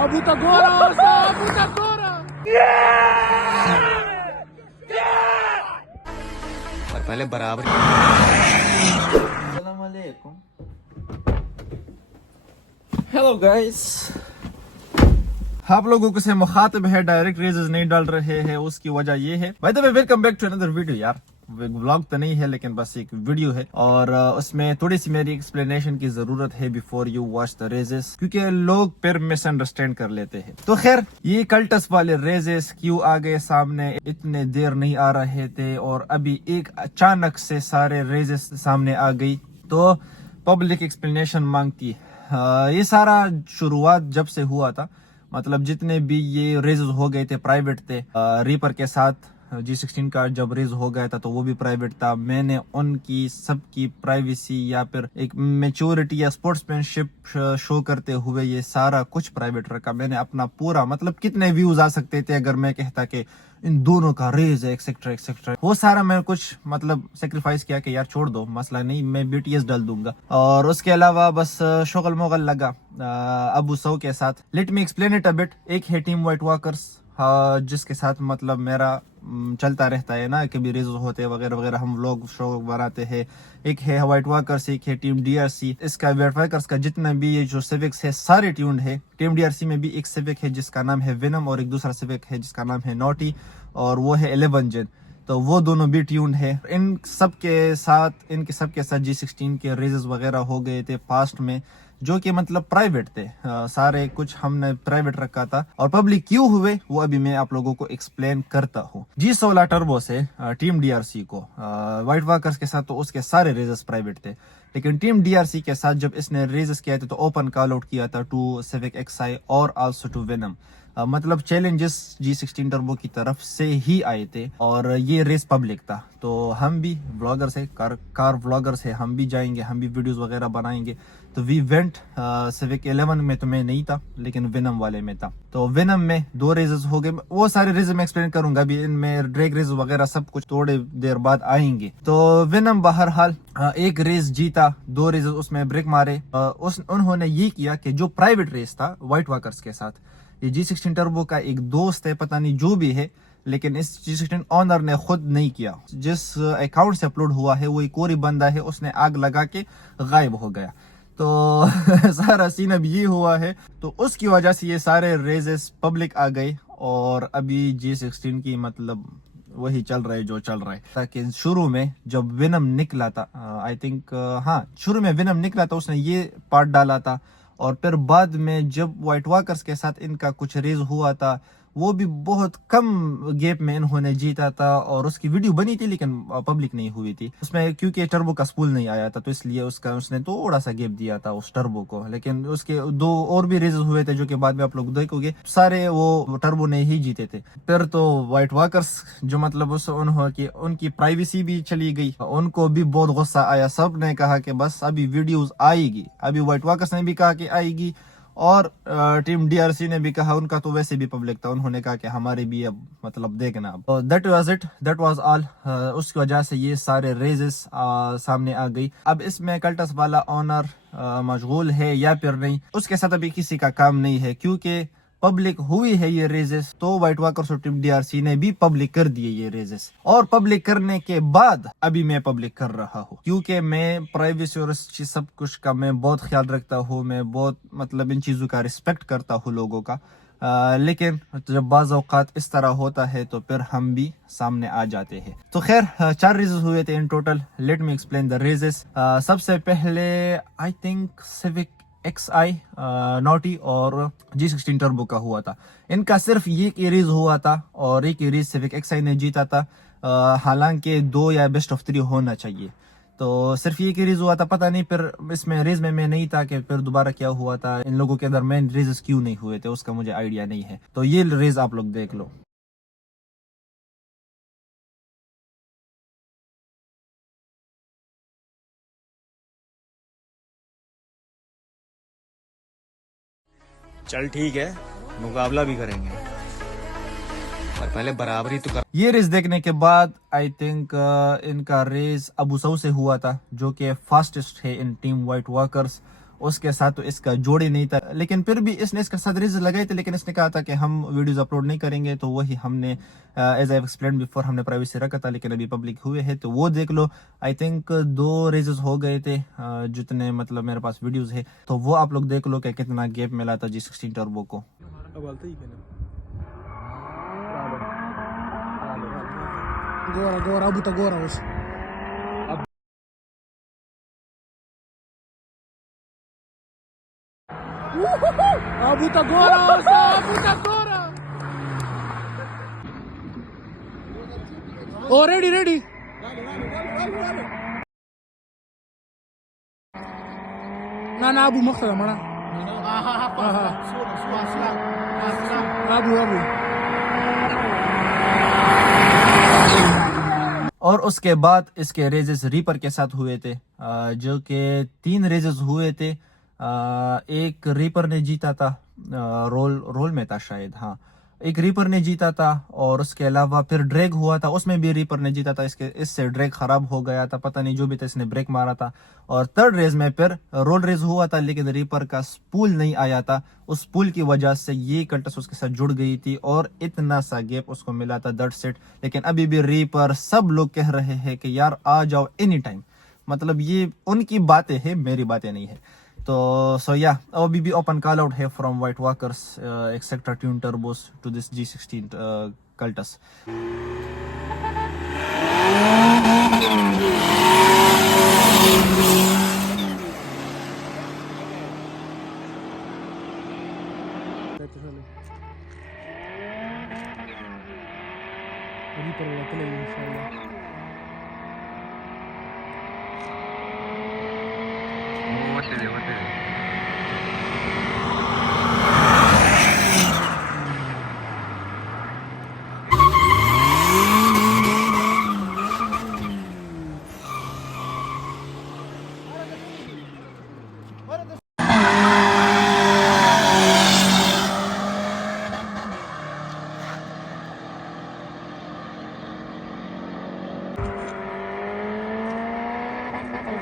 اور پہلے برابر. السلام علیکم. Hello guys. آپ لوگوں کو سے مخاطب ہے, ڈائریکٹ ریزز نہیں ڈال رہے ہیں, اس کی وجہ یہ ہے. By the way welcome back to another video. یار بلاگ تو نہیں ہے لیکن بس ایک ویڈیو ہے, اور اس میں تھوڑی سی میری ایکسپلینیشن کی ضرورت ہے before you watch the raises, کیونکہ لوگ پھر مس انڈرسٹینڈ کر لیتے ہیں. تو خیر, یہ کلٹس والے ریزز کیوں آ گئے سامنے, اتنے دیر نہیں آ رہے تھے, اور ابھی ایک اچانک سے سارے ریزز سامنے آ گئی, تو پبلک ایکسپلینیشن مانگتی. یہ سارا شروعات جب سے ہوا تھا, مطلب جتنے بھی یہ ریزز ہو گئے تھے پرائیویٹ تھے. ریپر کے ساتھ G16 کا جب ریز ہو گیا تھا تو وہ بھی پرائیویٹ تھا. میں نے ان کی سب کی پرائیویسی یا پھر ایک میچورٹی یا اسپورٹس مین شپ شو کرتے ہوئے یہ سارا کچھ پرائیویٹ رکھا. میں نے اپنا پورا, مطلب کتنے ویوز آ سکتے تھے اگر میں کہتا کہ ان دونوں کا ریز ہے ایکسیکٹرا ایکسیکٹرا, وہ سارا میں کچھ مطلب سیکریفائس کیا کہ یار چھوڑ دو, مسئلہ نہیں, میں BTS ڈال دوں گا. اور اس کے علاوہ بس شغل مغل لگا ابو سو کے ساتھ. Late me explain it a but. ایک ہے ٹیم وائٹ واکرز, جس کے ساتھ مطلب میرا چلتا رہتا ہے نا, کبھی ریز ہوتے وغیرہ وغیرہ, ہم لوگ شو بناتے ہیں. ایک ہے وائٹ واکرز, ایک ہے ٹیم DRC. اس کا وائٹ واکرز کا جتنا بھی یہ جو سیوکس ہے سارے ٹیونڈ ہے. ٹیم DRC میں بھی ایک سیوک ہے جس کا نام ہے وینم, اور ایک دوسرا سیوک ہے جس کا نام ہے نوٹی, اور وہ ہے 11 جن. تو وہ دونوں بھی ٹیونڈ ہے. ان سب کے ساتھ G16 کے ریزز وغیرہ ہو گئے تھے پاسٹ میں, جو کہ مطلب پرائیویٹ تھے. سارے کچھ ہم نے پرائیویٹ رکھا تھا, اور پبلک کیوں ہوئے وہ ابھی میں آپ لوگوں کو ایکسپلین کرتا ہوں. G16 ٹربو سے ٹیم DRC کو وائٹ واکرز کے ساتھ تو اس کے سارے ریزز پرائیویٹ تھے, لیکن ٹیم DRC کے ساتھ جب اس نے ریزز کیا تھے تو اوپن کال آؤٹ کیا تھا ٹو سیوک XI اور آلسو ٹو وینم. مطلب چیلنجز G16 ٹربو کی طرف سے ہی آئے تھے, اور یہ ریس پبلک تھا. تو ہم بھی بلاگرز ہیں, کار بلاگرز ہیں, ہم بھی جائیں گے, ہم بھی ویڈیوز وغیرہ بنائیں گے. تو وی وینٹ سیوک 11 میں تو میں نہیں تھا, لیکن وینم والے میں تھا. تو وینم میں 2 ریزز ہو گئے, وہ سارے ریزز میں ایکسپلین کروں گا ابھی. ان میں ڈریگ ریز وغیرہ سب کچھ تھوڑے دیر بعد آئیں گے. تو وینم بہرحال ایک ریس جیتا, 2 ریزز اس میں بریک مارے. انہوں نے یہ کیا کہ جو پرائیویٹ ریس تھا وائٹ واکرز کے ساتھ, یہ G16 ٹربو کا ایک دوست ہے, پتہ نہیں جو بھی ہے, لیکن اس G16 آنر نے خود نہیں کیا. جس اکاؤنٹ سے اپلوڈ ہوا ہے وہ ایک کوری بندہ ہے, اس نے آگ لگا کے غائب ہو گیا. تو سارا سین اب یہ ہوا ہے, تو اس کی وجہ سے یہ سارے ریزز پبلک آ گئے, اور ابھی G16 کی مطلب وہی چل رہا ہے جو چل رہا ہے. تاکہ شروع میں جب وینم نکلا تھا, آئی تھنک شروع میں وینم نکلا تھا, اس نے یہ پارٹ ڈالا تھا, اور پھر بعد میں جب وائٹ واکرز کے ساتھ ان کا کچھ ریز ہوا تھا, وہ بھی بہت کم گیپ میں انہوں نے جیتا تھا, اور اس کی ویڈیو بنی تھی لیکن پبلک نہیں ہوئی تھی اس میں, کیونکہ ٹربو کا سپول نہیں آیا تھا, تو اس لیے اس نے تھوڑا سا گیپ دیا تھا اس ٹربو کو. لیکن اس کے 2 اور بھی ریزز ہوئے تھے جو کہ بعد میں آپ لوگ دیکھو گے, سارے وہ ٹربو نے ہی جیتے تھے. پھر تو وائٹ واکرز جو مطلب ان کی پرائیویسی بھی چلی گئی, ان کو بھی بہت غصہ آیا. سب نے کہا کہ بس ابھی ویڈیوز آئے گی, ابھی وائٹ واکرز نے بھی کہا کہ آئے گی, اور ٹیم DRC نے بھی کہا, ان کا تو ویسے بھی پبلک تھا, انہوں نے کہا کہ ہمارے بھی اب مطلب دیکھنا. That was all. اس کی وجہ سے یہ سارے ریزز سامنے آ گئی. اب اس میں کلٹس والا آنر مشغول ہے یا پھر نہیں, اس کے ساتھ ابھی کسی کا کام نہیں ہے, کیونکہ پبلک ہوئی ہے یہ ریزز. تو وائٹ واکرز اور ٹیم DRC نے بھی پبلک کر دیے یہ ریزز, اور پبلک کرنے کے بعد ابھی میں پبلک کر رہا ہوں, کیونکہ میں پرائیویسی اور اس چیز سب کچھ کا میں بہت خیال رکھتا ہوں. میں بہت مطلب ان چیزوں کا رسپیکٹ کرتا ہوں لوگوں کا. لیکن جب بعض اوقات اس طرح ہوتا ہے تو پھر ہم بھی سامنے آ جاتے ہیں. تو خیر 4 ریزز ہوئے تھے in total. Let me explain the races. سب سے پہلے آئی تھنک سیوک XI نوٹی اور G16 ٹربو کا ہوا تھا. ان کا صرف ایک ریز ہوا تھا, اور ایک ریز سیوک XI نے جیتا تھا, حالانکہ 2 یا بیسٹ آف 3 ہونا چاہیے. تو صرف یہ ریز ہوا تھا, پتہ نہیں پھر اس میں ریز میں نہیں تھا کہ پھر دوبارہ کیا ہوا تھا, ان لوگوں کے درمیان ریزز کیوں نہیں ہوئے تھے اس کا مجھے آئیڈیا نہیں ہے. تو یہ ریز آپ لوگ دیکھ لو. چل ٹھیک ہے, مقابلہ بھی کریں گے, اور پہلے برابری تو کر. یہ ریس دیکھنے کے بعد آئی تھنک ان کا ریس ابو سو سے ہوا تھا, جو کہ فاسٹسٹ ہے ان ٹیم وائٹ واکرز, اس کے ساتھ تو اس کا جوڑ ہی نہیں تھا. لیکن پھر بھی اس نے اس کے ساتھ ریز لگائی تھی, لیکن اس نے کہا تھا کہ ہم ویڈیوز اپلوڈ نہیں کریں گے, تو وہی ہم نے ایز آئی ایکسپلین بیفور ہم نے پرائیویسی رکھا تھا, لیکن ابھی پبلک ہوئے ہیں تو وہ دیکھ لو. آئی تھنک 2 ریزز ہو گئے تھے جتنے مطلب میرے پاس ویڈیوز ہے, تو وہ آپ لوگ دیکھ لو کہ کتنا گیپ ملا تھا G16 ٹربو کو. Gora, abuta gora hoje. Abuta gora, abuta gora. Oh, ready. Na Abu مختلف mana. Abu. اور اس کے بعد اس کے ریزز ریپر کے ساتھ ہوئے تھے, جو کہ 3 ریزز ہوئے تھے. ایک ریپر نے جیتا تھا, رول میں تھا شاید, ہاں ایک ریپر نے جیتا تھا, اور اس کے علاوہ پھر ڈریگ ہوا تھا, اس میں بھی ریپر نے جیتا تھا. اس سے ڈریگ خراب ہو گیا تھا, پتہ نہیں جو بھی تھا اس نے بریک مارا تھا. اور 3rd ریز میں پھر رول ریز ہوا تھا, لیکن ریپر کا سپول نہیں آیا تھا. اس پول کی وجہ سے یہ کلٹس اس کے ساتھ جڑ گئی تھی, اور اتنا سا گیپ اس کو ملا تھا دیٹ سیٹ. لیکن ابھی بھی ریپر سب لوگ کہہ رہے ہیں کہ یار آ جاؤ اینی ٹائم. مطلب یہ ان کی باتیں ہیں, میری باتیں نہیں ہے. تو سو یا ابھی بھی اوپن کال آؤٹ ہے from white walkers etcetera tune turbos to this G16 Cultus.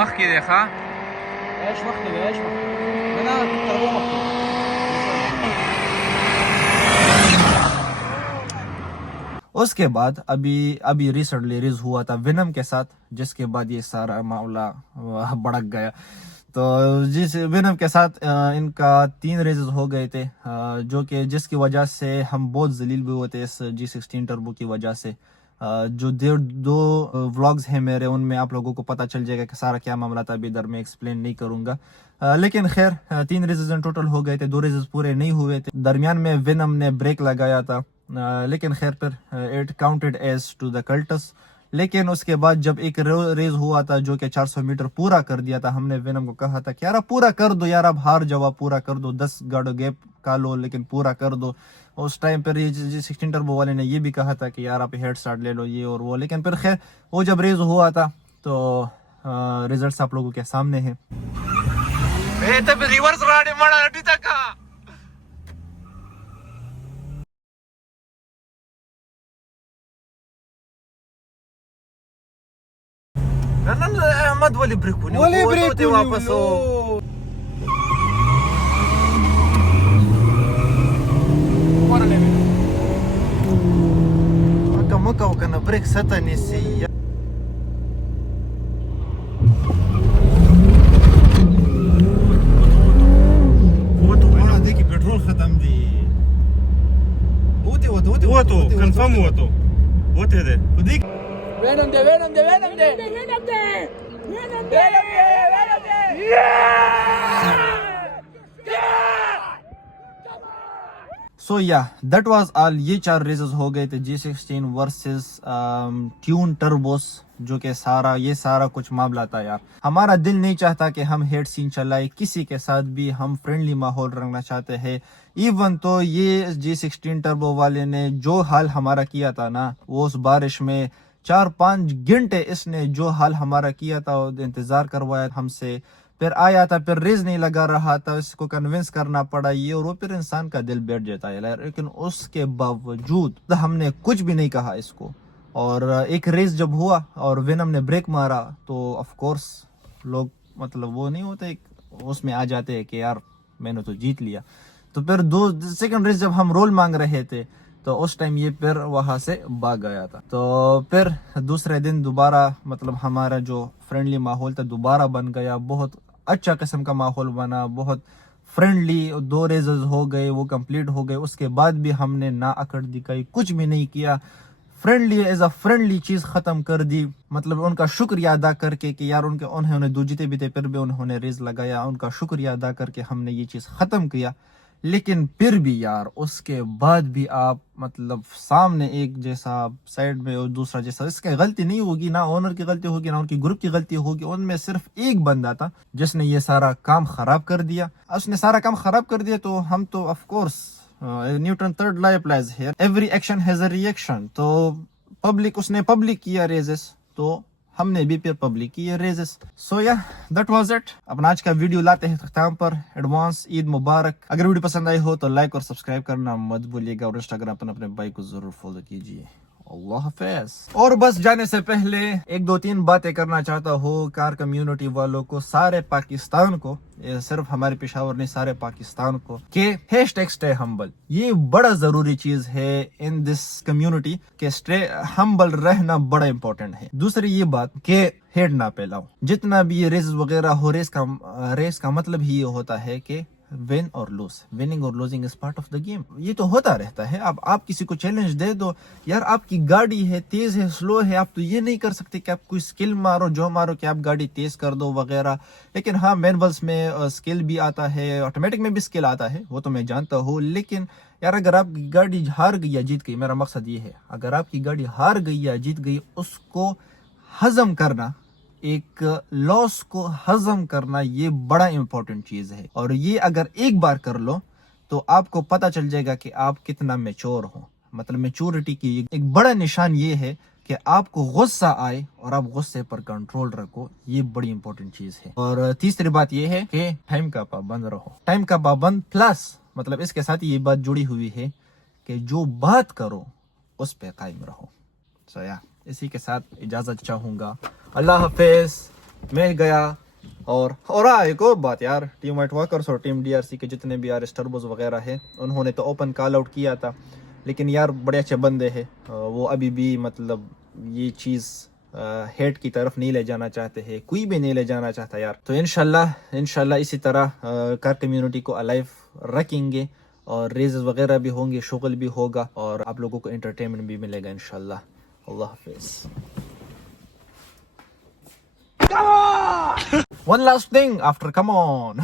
مخي يا خا ايش مختلف انا ترى هو مختلف. اس کے بعد ابھی ریسنٹلی ریز ہوا تھا وینم کے ساتھ, جس کے بعد یہ سارا معاملہ بڑک گیا. تو جس وینم کے ساتھ ان کا 3 ریزز ہو گئے تھے, جو کہ جس کی وجہ سے ہم بہت ذلیل بھی ہوئے تھے اس G16 ٹربو کی وجہ سے. جو 2 ولاگز ہیں میرے, ان میں آپ لوگوں کو پتہ چل جائے گا کہ سارا کیا معاملہ تھا. ابھی ادھر میں ایکسپلین نہیں کروں گا, لیکن خیر 3 ریزز ان ٹوٹل ہو گئے تھے. 2 ریزز پورے نہیں ہوئے تھے, درمیان میں وینم نے بریک لگایا تھا, لیکن خیر پھر it counted as to the cults. لیکن اس کے بعد جب ایک ریز ہوا تھا جو کہ 400 میٹر پورا کر دیا تھا, ہم نے وینم کو کہا تھا کہ یار پورا کر دو, یار اب ہار جواب پورا کر دو, 10 گاڑو گیپ کا لو لیکن پورا کر دو. اس ٹائم پھر یہ G16 ٹربو والے نے یہ بھی کہا تھا کہ یار آپ ہیڈ سٹارٹ لے لو یہ اور وہ. لیکن پھر خیر وہ جب ریز ہوا تھا تو ریزلٹس آپ لوگوں کے سامنے ہیں. احمد ولی بریک واپس مکہ وکنه بریک ستا نیسی. دیکھی پیٹرول ختم دی. ووتو کنفرم ووته ده دیک Venom سو یا دیٹ واز آل. یہ 4 ریزز ہو گئے تھے G16 ورسز ٹیون ٹربوس, جو کہ یہ سارا کچھ معاملہ تھا. یار ہمارا دل نہیں چاہتا کہ ہم ہیڈ سین چلائے کسی کے ساتھ بھی, ہم فرینڈلی ماحول رکھنا چاہتے ہیں. ایون تو یہ G16 ٹربو والے نے جو حال ہمارا کیا تھا نا, وہ اس بارش میں 4-5 گھنٹے اس نے جو حال ہمارا کیا تھا, انتظار کروایا ہم سے, پھر آیا تھا, پھر ریز نہیں لگا رہا تھا, اس کو کنونس کرنا پڑا یہ اور وہ, پھر انسان کا دل بیٹھ جاتا ہے. لیکن اس کے باوجود ہم نے کچھ بھی نہیں کہا اس کو. اور ایک ریز جب ہوا اور وینم نے بریک مارا تو آف کورس لوگ مطلب وہ نہیں ہوتا, ایک اس میں آ جاتے ہیں کہ یار میں نے تو جیت لیا. تو پھر سیکنڈ ریس جب ہم رول مانگ رہے تھے تو اس ٹائم یہ پھر وہاں سے بھاگ گیا تھا. تو پھر دوسرے دن دوبارہ مطلب ہمارا جو فرینڈلی ماحول تھا دوبارہ بن گیا, بہت اچھا قسم کا ماحول بنا, بہت فرینڈلی. 2 ریزز ہو گئے, وہ کمپلیٹ ہو گئے. اس کے بعد بھی ہم نے نہ اکڑ دکھائی, کچھ بھی نہیں کیا. فرینڈلی ایز اے فرینڈلی چیز ختم کر دی. مطلب ان کا شکریہ ادا کر کے کہ یار انہوں نے 2 جیتے بھی تھے پھر بھی انہوں نے ریز لگایا, ان کا شکریہ ادا کر کے ہم نے یہ چیز ختم کیا. لیکن پھر بھی یار اس کے بعد بھی آپ مطلب سامنے ایک جیسا سائڈ میں اور دوسرا جیسا, اس کی غلطی نہیں ہوگی, نہ اونر کی غلطی ہوگی نہ ان کی گروپ کی غلطی ہوگی. ان میں صرف ایک بندہ تھا جس نے یہ سارا کام خراب کر دیا. اس نے سارا کام خراب کر دیا تو ہم تو of course Newton third law applies here, every action has a reaction. تو اس نے پبلک کیا ریزز تو ہم نے بھی پھر پبلک کی ریزز. سو یا دیٹ واز اٹ. اپنا آج کا ویڈیو لاتے ہیں اختتام پر. ایڈوانس عید مبارک. اگر ویڈیو پسند آئی ہو تو لائک اور سبسکرائب کرنا مت بھولیے گا, اور انسٹاگرام پر اپنے بھائی کو ضرور فالو کیجیے. اللہ حافظ. اور بس جانے سے پہلے 1-2-3 باتیں کرنا چاہتا ہوں کار کمیونٹی والوں کو, سارے پاکستان کو, صرف ہمارے پشاور نہیں سارے پاکستان کو, کہ #stay humble یہ بڑا ضروری چیز ہے ان دس کمیونٹی, کہ stay humble رہنا بڑا امپورٹنٹ ہے. دوسری یہ بات کہ ہیٹ نہ پھیلاؤ. جتنا بھی یہ ریس وغیرہ ہو, ریس کا مطلب ہی یہ ہوتا ہے کہ ون اور لوز, وننگ اور losing is part of the game. یہ تو ہوتا رہتا ہے. اب آپ کسی کو چیلنج دے دو, یار آپ کی گاڑی ہے, تیز ہے, سلو ہے, آپ تو یہ نہیں کر سکتے کہ آپ کوئی سکل مارو جو مارو کہ آپ گاڑی تیز کر دو وغیرہ. لیکن ہاں مینولس میں سکل بھی آتا ہے, آٹومیٹک میں بھی سکل آتا ہے, وہ تو میں جانتا ہوں. لیکن یار اگر آپ کی گاڑی ہار گئی یا جیت گئی, میرا مقصد یہ ہے اگر آپ کی گاڑی ہار گئی یا جیت گئی, اس کو ہضم کرنا, ایک لاس کو ہضم کرنا, یہ بڑا امپورٹنٹ چیز ہے. اور یہ اگر ایک بار کر لو تو آپ کو پتہ چل جائے گا کہ آپ کتنا میچور ہو. مطلب میچورٹی کی ایک بڑا نشان یہ ہے کہ آپ کو غصہ آئے اور آپ غصے پر کنٹرول رکھو. یہ بڑی امپورٹنٹ چیز ہے. اور تیسری بات یہ ہے کہ ٹائم کا پابند رہو. ٹائم کا پابند پلس مطلب اس کے ساتھ یہ بات جڑی ہوئی ہے کہ جو بات کرو اس پہ قائم رہو. اسی کے ساتھ اجازت چاہوں گا. اللہ حافظ. میں گیا. اور ایک اور بات یار, ٹیم وائٹ واکرز اور ٹیم DRC کے جتنے بھی RS ٹربوز وغیرہ ہیں, انہوں نے تو اوپن کال آؤٹ کیا تھا, لیکن یار بڑے اچھے بندے ہیں. وہ ابھی بھی مطلب یہ چیز ہیٹ کی طرف نہیں لے جانا چاہتے ہیں, کوئی بھی نہیں لے جانا چاہتا یار. تو انشاءاللہ اسی طرح کار کمیونٹی کو الائیو رکھیں گے, اور ریزز وغیرہ بھی ہوں گے, شغل بھی ہوگا, اور آپ لوگوں کو انٹرٹینمنٹ بھی ملے گا انشاءاللہ. اللہ حافظ. One last thing after come on.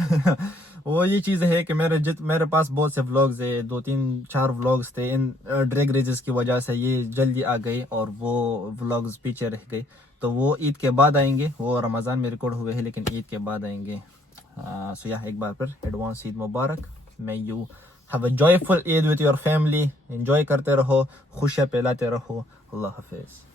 وہ یہ چیز ہے کہ میرے پاس بہت سے vlogs ہیں, 2-3-4 vlogs تھے. ان ڈریگ ریزز کی وجہ سے یہ جلدی آ گئے اور وہ vlogs پیچھے رہ گئے. تو وہ عید کے بعد آئیں گے. وہ رمضان میں ریکارڈ ہوئے ہیں لیکن عید کے بعد آئیں گے. سو ایک بار پھر ایڈوانس عید مبارک. May you have a joyful Eid with your family. Enjoy کرتے رہو, خوشیاں پھیلاتے رہو. اللہ حافظ.